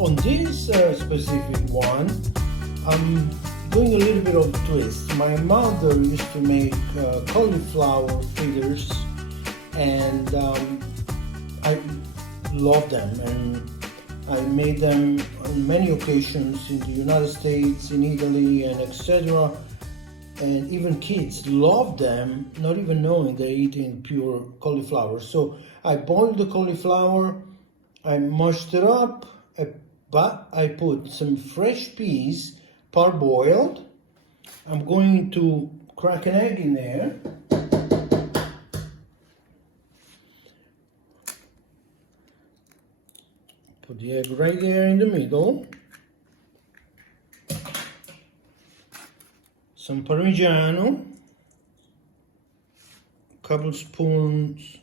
On this specific one, I'm doing a little bit of a twist. My mother used to make cauliflower fritters, and I love them, and I made them on many occasions in the United States, in Italy, and etc. And even kids love them, not even knowing they're eating pure cauliflower. So I boiled the cauliflower, I mashed it up, but I put some fresh peas, parboiled. I'm going to crack an egg in there. Put the egg right there in the middle. Some Parmigiano. A couple spoons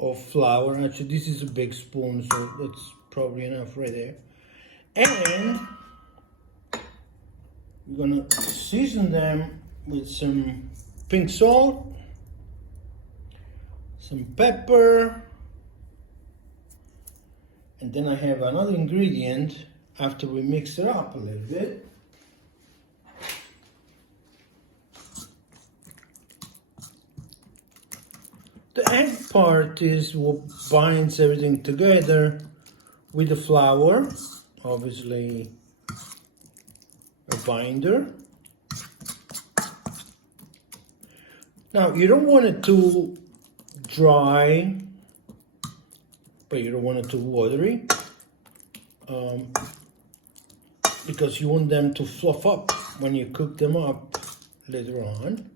of flour. Actually, this is a big spoon, so that's probably enough right there. And we're gonna season them with some pink salt, some pepper, and then I have another ingredient after we mix it up a little bit. The egg part is what binds everything together with the flour, obviously a binder. Now you don't want it too dry, but you don't want it too watery, because you want them to fluff up when you cook them up later on.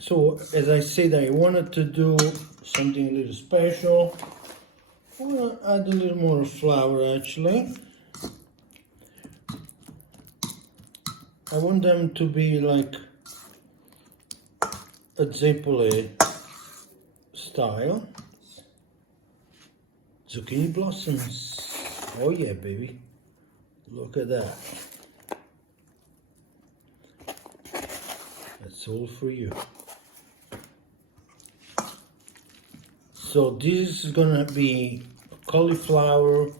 So as I said, I wanted to do something a little special. I'm gonna add a little more flour actually. I want them to be like a zeppole style. Zucchini blossoms. Oh yeah, baby. Look at that. That's all for you. So this is gonna be cauliflower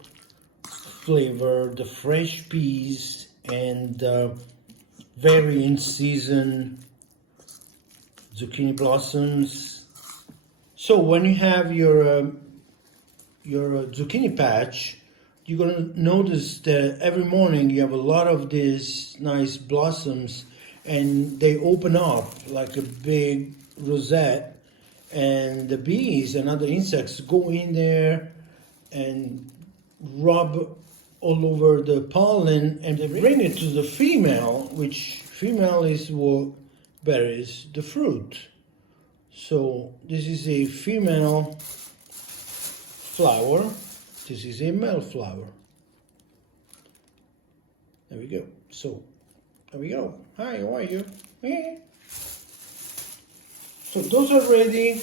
flavor, the fresh peas, and very in season zucchini blossoms. So when you have your zucchini patch, you're gonna notice that every morning you have a lot of these nice blossoms, and they open up like a big rosette. And the bees and other insects go in there and rub all over the pollen, and they bring it to the female, which female is what berries the fruit. So this is a female flower, this is a male flower. There we go. So there we go. Hi, how are you? Yeah. So those are ready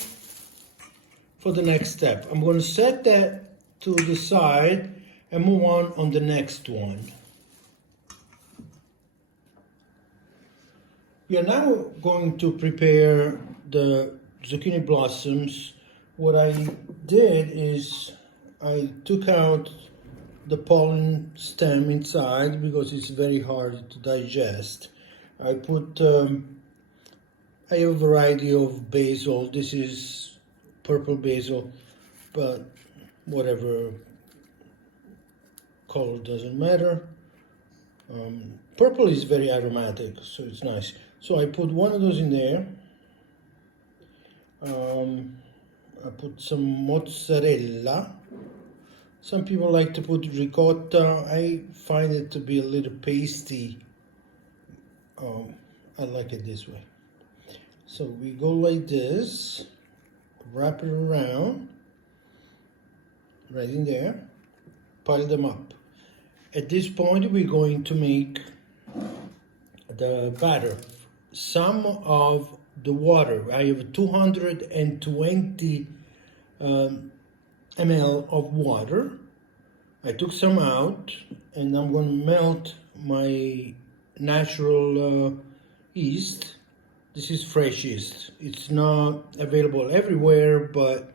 for the next step. I'm going to set that to the side and move on the next one. We are now going to prepare the zucchini blossoms. What I did is I took out the pollen stem inside because it's very hard to digest. I put I have a variety of basil. This is purple basil, but whatever color doesn't matter. Purple is very aromatic, so it's nice. So I put one of those in there. I put some mozzarella. Some people like to put ricotta. I find it to be a little pasty. I like it this way. So we go like this, wrap it around, right in there, pile them up. At this point, we're going to make the batter. Some of the water, I have 220 ml of water. I took some out, and I'm going to melt my natural yeast. This is fresh yeast. It's not available everywhere, but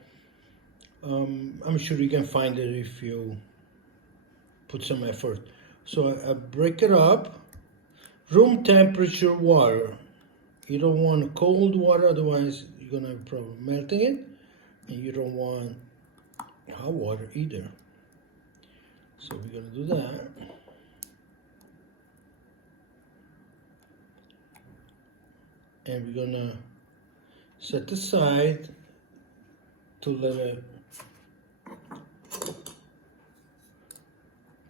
I'm sure you can find it if you put some effort. So I break it up. Room temperature water. You don't want cold water, otherwise you're gonna have a problem melting it. And you don't want hot water either. So we're gonna do that. And we're gonna set aside to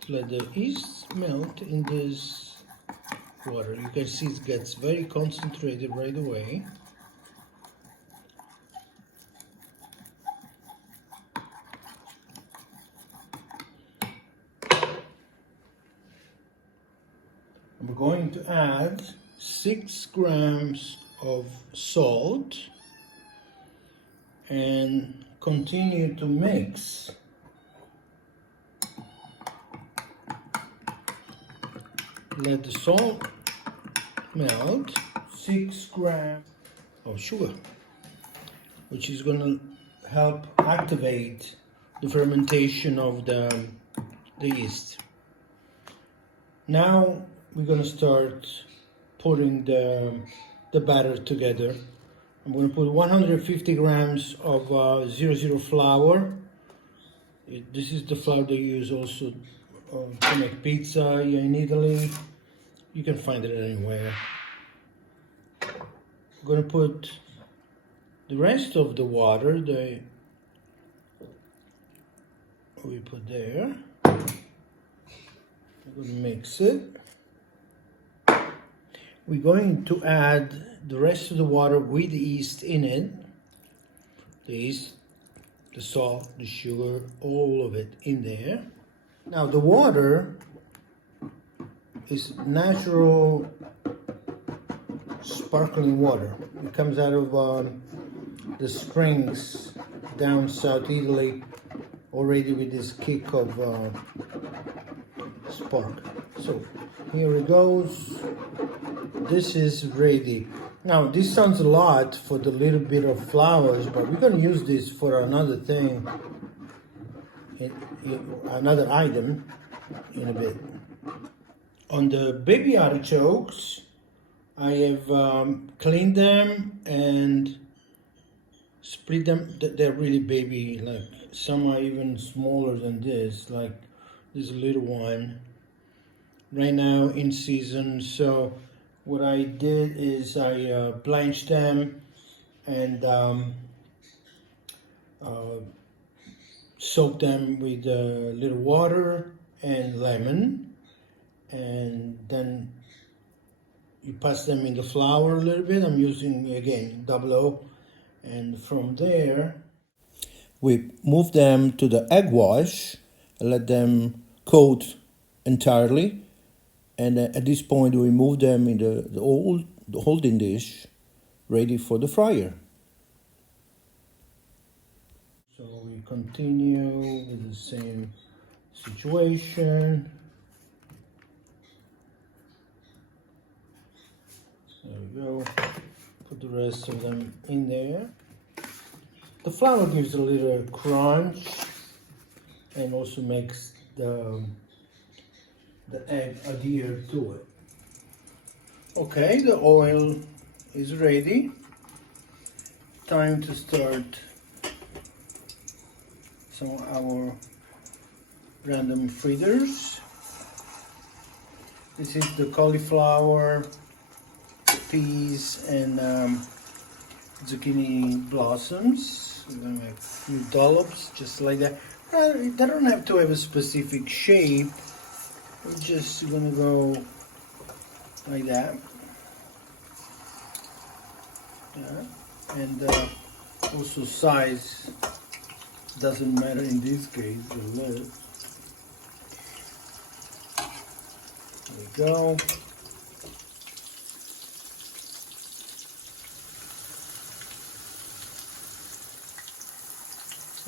let the yeast melt in this water. You can see it gets very concentrated right away. I'm going to add 6 grams of salt and continue to mix. Let the salt melt. 6 grams of sugar, which is going to help activate the fermentation of the yeast. Now we're going to start putting the batter together. I'm going to put 150 grams of 00 flour. This is the flour they use also to make pizza here in Italy. You can find it anywhere. I'm going to put the rest of the water we put there. I'm going to mix it. We're going to add the rest of the water with the yeast in it. The yeast, the salt, the sugar, all of it in there. Now the water is natural sparkling water. It comes out of the springs down South Italy, already with this kick of spark. So here it goes. This is ready. Now this sounds a lot for the little bit of flowers, but we're going to use this for another thing, another item in a bit. On the baby artichokes, I have cleaned them and split them. They're really baby, like some are even smaller than this, like this little one. Right now in season, so what I did is I blanched them and soaked them with a little water and lemon, and then you pass them in the flour a little bit. I'm using again double O, and from there we move them to the egg wash and let them coat entirely. And at this point, we move them in the holding dish, ready for the fryer. So we continue with the same situation. There we go. Put the rest of them in there. The flour gives a little crunch and also makes the egg adhere to it. Okay, the oil is ready. Time to start some of our random fritters. This is the cauliflower, peas, and zucchini blossoms. We're gonna make a few dollops, just like that. They don't have to have a specific shape. We're just gonna go like that. Yeah. And also size doesn't matter in this case. There we go.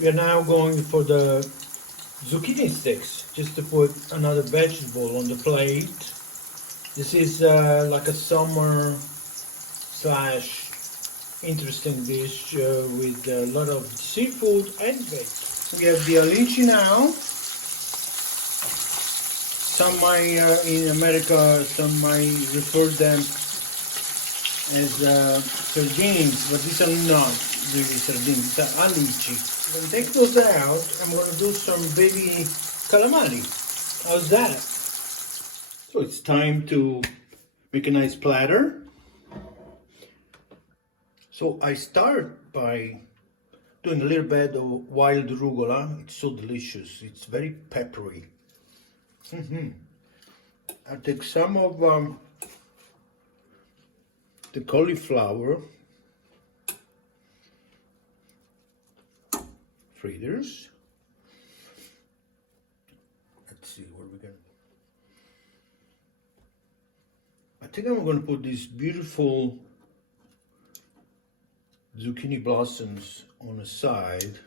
We are now going for the zucchini sticks, just to put another vegetable on the plate. This is like a summer slash interesting dish with a lot of seafood and veg. We have the alici now. Some might in America, some might refer them as sardines, but these are not really sardines. They're alici. When I take those out, I'm going to do some baby calamari. How's that? So it's time to make a nice platter. So I start by doing a little bit of wild arugula. It's so delicious. It's very peppery. I take some of the cauliflower fritters. Let's see what we can. I think I'm going to put these beautiful zucchini blossoms on the side,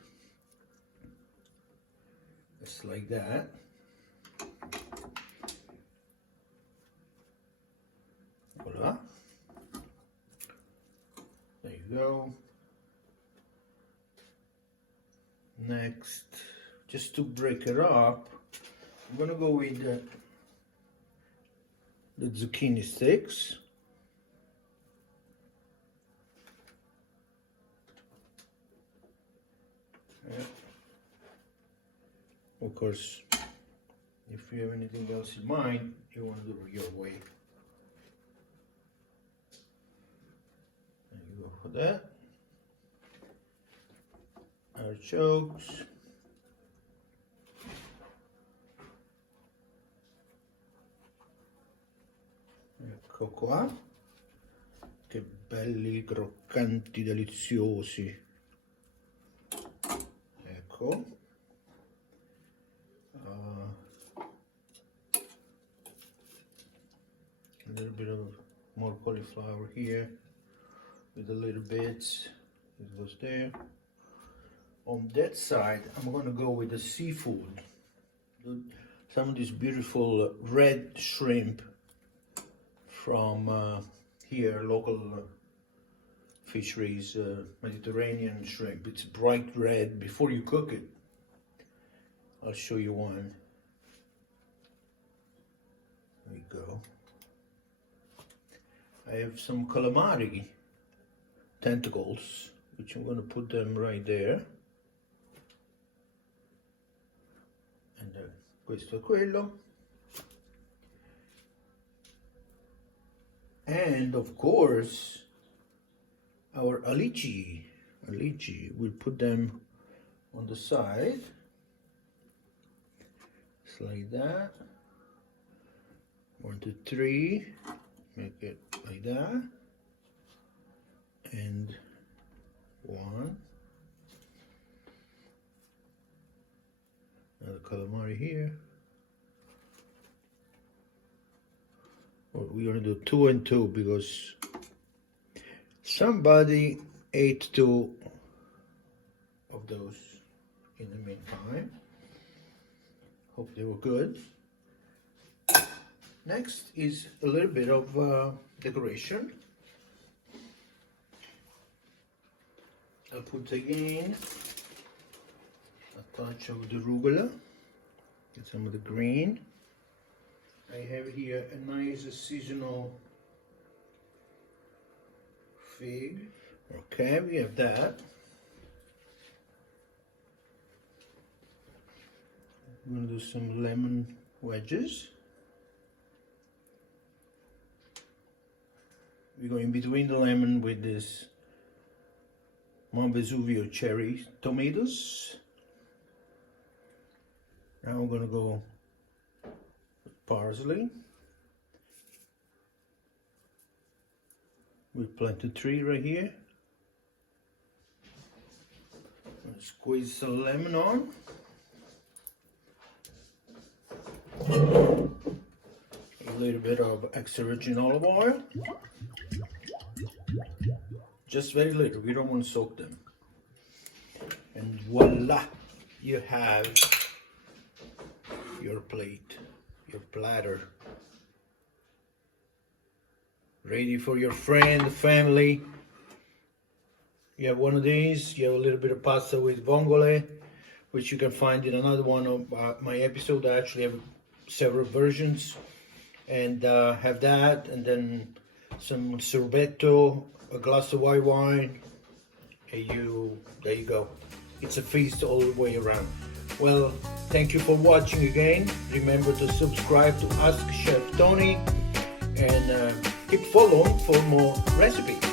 just like that. Voila. There you go. Next, just to break it up, I'm gonna go with the zucchini sticks. Yeah. Of course, if you have anything else in mind, you want to do it your way. There you go for that. Artichokes. Ecco qua. Che belli, croccanti, deliziosi. Ecco. A little bit of more cauliflower here with the little bits. It goes there. On that side, I'm going to go with the seafood. Some of this beautiful red shrimp from here, local fisheries, Mediterranean shrimp. It's bright red before you cook it. I'll show you one. There you go. I have some calamari tentacles, which I'm going to put them right there. And questo è quello. And of course, our alici, we'll put them on the side, just like that. 1, 2, 3, make it like that, and 1. Another calamari here. Well, we're gonna do 2 and 2 because somebody ate 2 of those in the meantime. Hope they were good. Next is a little bit of decoration. I'll put again a touch of the arugula, get some of the green. I have here a nice seasonal fig. Okay, we have that. I'm going to do some lemon wedges. We go in between the lemon with this Mount Vesuvio cherry tomatoes. Now we're going to go with parsley. We'll plant a tree right here. Squeeze some lemon on. A little bit of extra virgin olive oil. Just very little, we don't want to soak them. And voila, you have your plate, your platter, ready for your friend, family, You have one of these, you have a little bit of pasta with vongole, which you can find in another one of my episode. I actually have several versions. And have that, and then some sorbetto, a glass of white wine, and there you go. It's a feast all the way around. Well, thank you for watching again. Remember to subscribe to Ask Chef Tony, and keep following for more recipes.